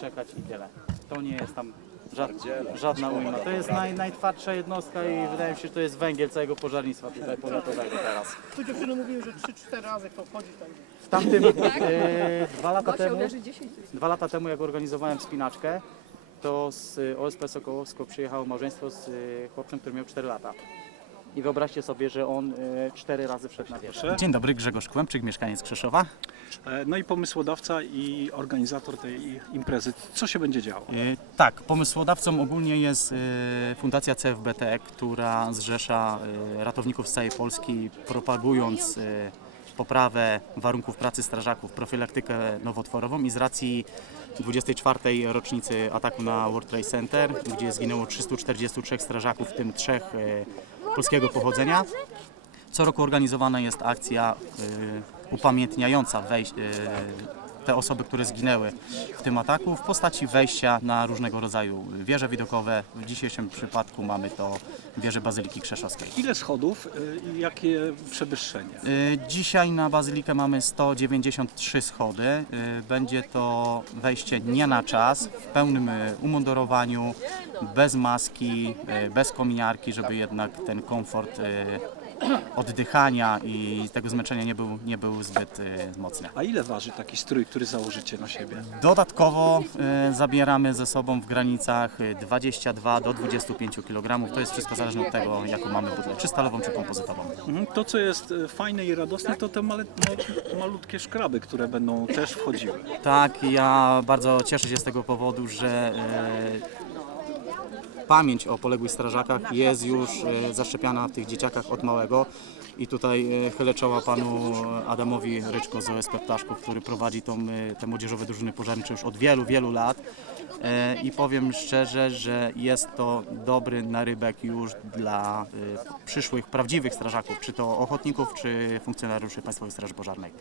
czekać i tyle. To nie jest tam żad, żadna ujma. To jest naj, najtwardsza jednostka i wydaje mi się, że to jest węgiel całego pożarnictwa tutaj powiatowego teraz. Tu dziewczyny mówiły, że 3-4 razy kto wchodzi tam. W tamtym e, dwa lata temu, uderzy 10 dwa lata temu jak organizowałem wspinaczkę, to z y, OSP Sokołowsko przyjechało małżeństwo z y, chłopcem, który miał 4 lata. I wyobraźcie sobie, że on y, cztery razy wszedł na wieżę. Dzień dobry, Grzegorz Kłębczyk, mieszkaniec Krzeszowa. E, No i pomysłodawca i organizator tej imprezy. Co się będzie działo? Y, Tak, pomysłodawcą ogólnie jest Fundacja CFBT, która zrzesza ratowników z całej Polski, propagując poprawę warunków pracy strażaków, profilaktykę nowotworową i z racji 24. rocznicy ataku na World Trade Center, gdzie zginęło 343 strażaków, w tym trzech polskiego pochodzenia. Co roku organizowana jest akcja y, upamiętniająca wejś, y, te osoby, które zginęły w tym ataku w postaci wejścia na różnego rodzaju wieże widokowe. W dzisiejszym przypadku mamy to wieżę Bazyliki Krzeszowskiej. Ile schodów y, i jakie przewyższenie? Y, Dzisiaj na Bazylikę mamy 193 schody. Y, Będzie to wejście nie na czas, w pełnym umundurowaniu, bez maski, bez kominiarki, żeby jednak ten komfort oddychania i tego zmęczenia nie był, nie był zbyt y, mocny. A ile waży taki strój, który założycie na siebie? Dodatkowo y, zabieramy ze sobą w granicach y, 22 do 25 kg. To jest wszystko zależne od tego, jaką mamy butlę, czy stalową, czy kompozytową. Mhm. To, co jest y, fajne i radosne, to te male, ma, malutkie szkraby, które będą też wchodziły. Tak, ja bardzo cieszę się z tego powodu, że e, pamięć o poległych strażakach jest już e, zaszczepiana w tych dzieciakach od małego. I tutaj e, chylę czoła panu Adamowi Ryczko z OSP Ptaszków, który prowadzi tą, e, te młodzieżowe drużyny pożarnicze już od wielu, wielu lat. E, I powiem szczerze, że jest to dobry narybek już dla e, przyszłych, prawdziwych strażaków, czy to ochotników, czy funkcjonariuszy Państwowej Straży Pożarnej.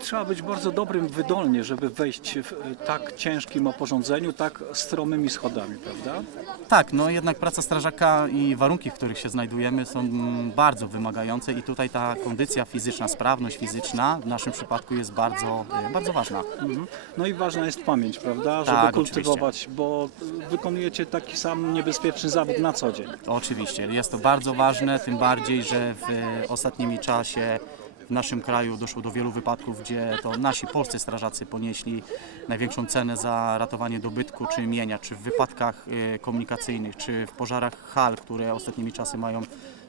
Trzeba być bardzo dobrym wydolnie, żeby wejść w y, tak ciężkim oporządzeniu, tak stromymi schodami, prawda? Tak, no jednak praca strażaka i warunki, w których się znajdujemy są mm, bardzo wymagające i tutaj ta kondycja fizyczna, sprawność fizyczna w naszym przypadku jest bardzo, bardzo ważna. Mhm. No i ważna jest pamięć, prawda? Żeby Tak, kultywować, bo wykonujecie taki sam niebezpieczny zawód na co dzień. Oczywiście, jest to bardzo ważne, tym bardziej, że w ostatnim czasie w naszym kraju doszło do wielu wypadków, gdzie to nasi polscy strażacy ponieśli największą cenę za ratowanie dobytku czy mienia, czy w wypadkach y, komunikacyjnych, czy w pożarach hal, które ostatnimi czasy mają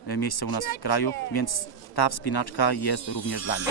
y, miejsce u nas w kraju, więc ta wspinaczka jest również dla nich.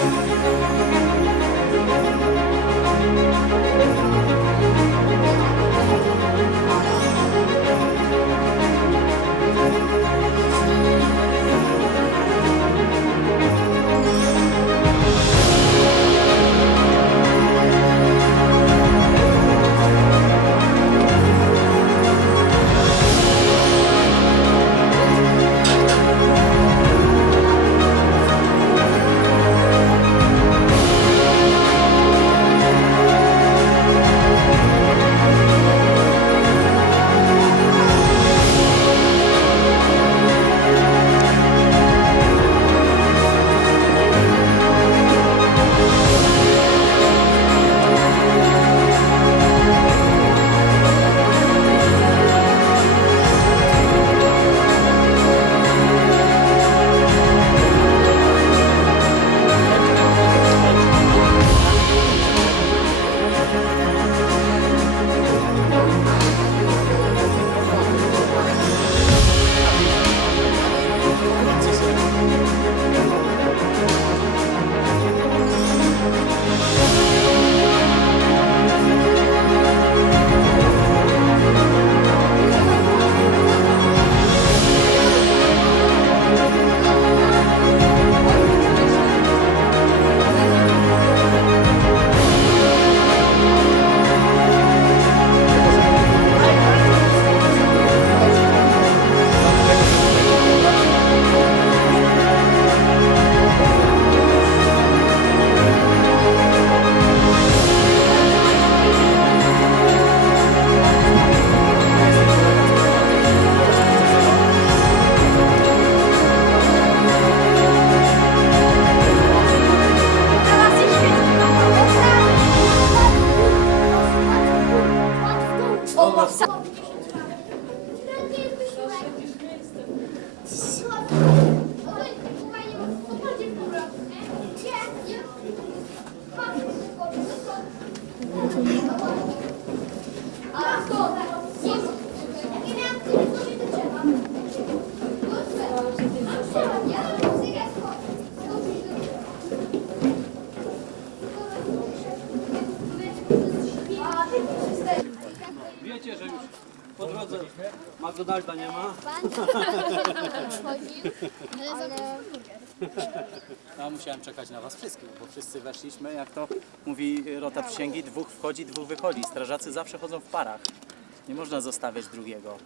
Wiecie, że już po drodze McDonalda nie ma? Ja musiałem czekać na was wszystkich, bo wszyscy weszliśmy, jak to mówi rota przysięgi, dwóch wchodzi, dwóch wychodzi. Strażacy zawsze chodzą w parach. Nie można zostawiać drugiego.